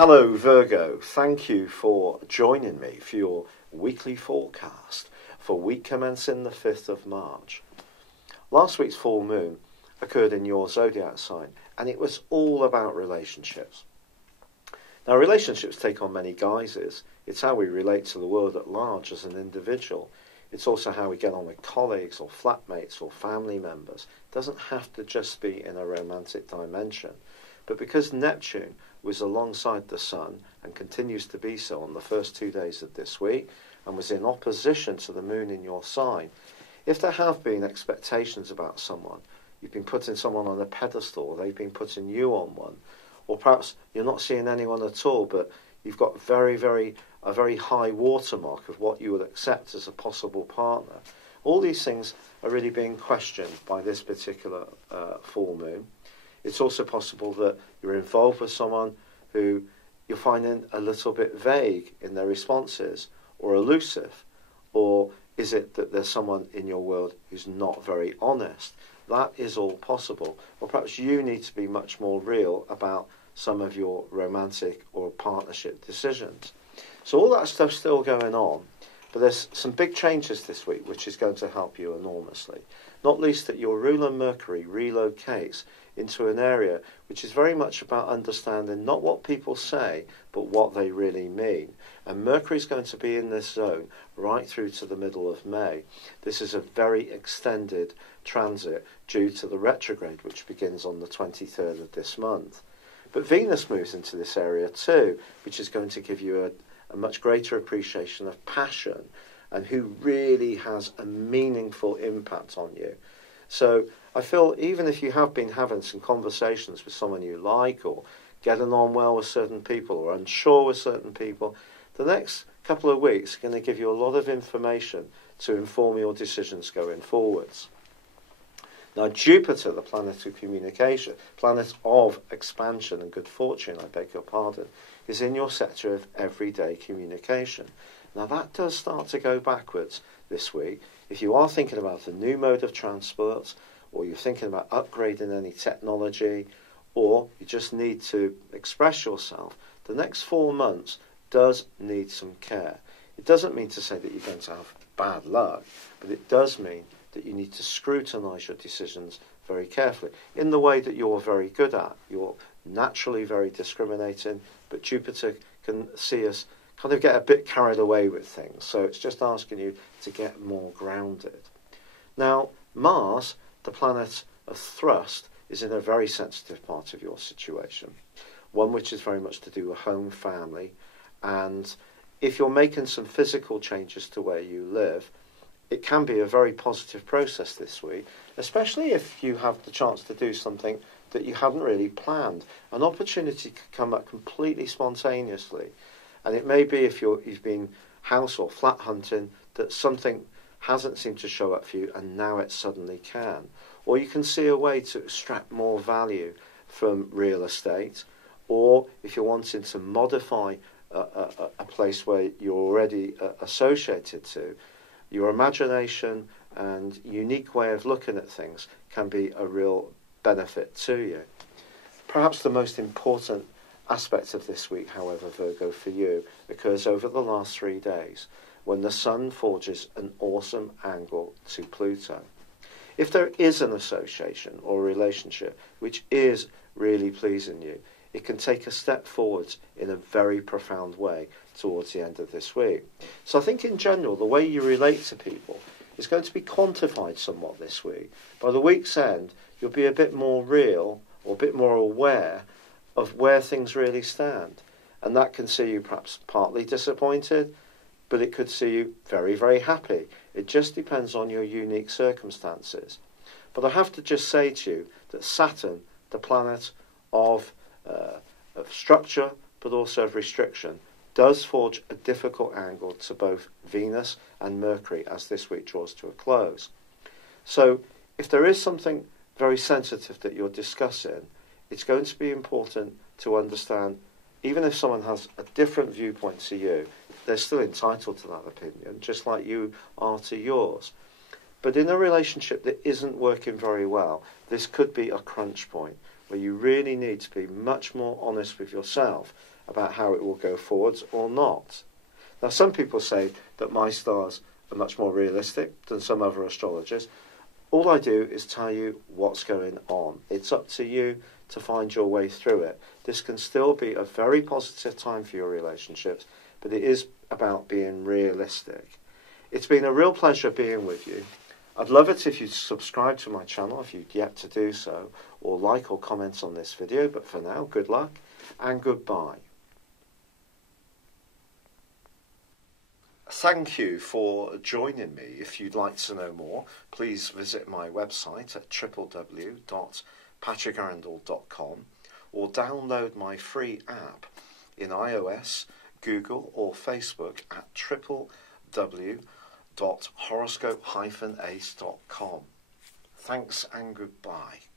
Hello Virgo, thank you for joining me for your weekly forecast for week commencing the 5th of March. Last week's full moon occurred in your Zodiac sign and it was all about relationships. Now relationships take on many guises. It's how we relate to the world at large as an individual. It's also how we get on with colleagues or flatmates or family members. It doesn't have to just be in a romantic dimension. But because Neptune was alongside the Sun and continues to be so on the first 2 days of this week and was in opposition to the moon in your sign, if there have been expectations about someone, you've been putting someone on a pedestal, or they've been putting you on one, or perhaps you're not seeing anyone at all, but you've got a very high watermark of what you would accept as a possible partner. All these things are really being questioned by this particular full moon. It's also possible that you're involved with someone who you're finding a little bit vague in their responses or elusive, or is it that there's someone in your world who's not very honest? That is all possible. Or perhaps you need to be much more real about some of your romantic or partnership decisions. So all that stuff's still going on, but there's some big changes this week which is going to help you enormously. Not least that your ruler Mercury relocates into an area which is very much about understanding not what people say, but what they really mean. And Mercury is going to be in this zone right through to the middle of May. This is a very extended transit due to the retrograde, which begins on the 23rd of this month. But Venus moves into this area too, which is going to give you a much greater appreciation of passion and who really has a meaningful impact on you. So I feel even if you have been having some conversations with someone you like or getting on well with certain people or unsure with certain people, the next couple of weeks are going to give you a lot of information to inform your decisions going forwards. Now Jupiter, the planet of communication, planet of expansion and good fortune, I beg your pardon, is in your sector of everyday communication. Now that does start to go backwards this week. If you are thinking about a new mode of transport, or you're thinking about upgrading any technology, or you just need to express yourself, the next 4 months does need some care. It doesn't mean to say that you're going to have bad luck, but it does mean that you need to scrutinise your decisions very carefully in the way that you're very good at. You're naturally very discriminating, but Jupiter can see us kind of get a bit carried away with things. So it's just asking you to get more grounded. Now, Mars, the planet of thrust, is in a very sensitive part of your situation. One which is very much to do with home, family, and if you're making some physical changes to where you live, it can be a very positive process this week, especially if you have the chance to do something that you hadn't really planned. An opportunity could come up completely spontaneously. And it may be if you've been house or flat hunting that something hasn't seemed to show up for you and now it suddenly can. Or you can see a way to extract more value from real estate. Or if you're wanting to modify a place where you're already associated to, your imagination and unique way of looking at things can be a real benefit to you. Perhaps the most important aspect of this week, however, Virgo, for you, occurs over the last 3 days when the Sun forges an awesome angle to Pluto. If there is an association or relationship which is really pleasing you, it can take a step forwards in a very profound way towards the end of this week. So I think in general, the way you relate to people is going to be quantified somewhat this week. By the week's end, you'll be a bit more real or a bit more aware of where things really stand. And that can see you perhaps partly disappointed, but it could see you very, very happy. It just depends on your unique circumstances. But I have to just say to you that Saturn, the planet of structure, but also of restriction, does forge a difficult angle to both Venus and Mercury as this week draws to a close. So if there is something very sensitive that you're discussing, it's going to be important to understand, even if someone has a different viewpoint to you, they're still entitled to that opinion, just like you are to yours. But in a relationship that isn't working very well, this could be a crunch point where you really need to be much more honest with yourself about how it will go forwards or not. Now, some people say that my stars are much more realistic than some other astrologers. All I do is tell you what's going on. It's up to you to find your way through it. This can still be a very positive time for your relationships, but it is about being realistic. It's been a real pleasure being with you. I'd love it if you'd subscribe to my channel if you'd yet to do so, or like or comment on this video, but for now, good luck and goodbye. Thank you for joining me. If you'd like to know more, please visit my website at www.patrickarundell.com or download my free app in iOS, Google or Facebook at www.horoscope-ace.com. Thanks and goodbye.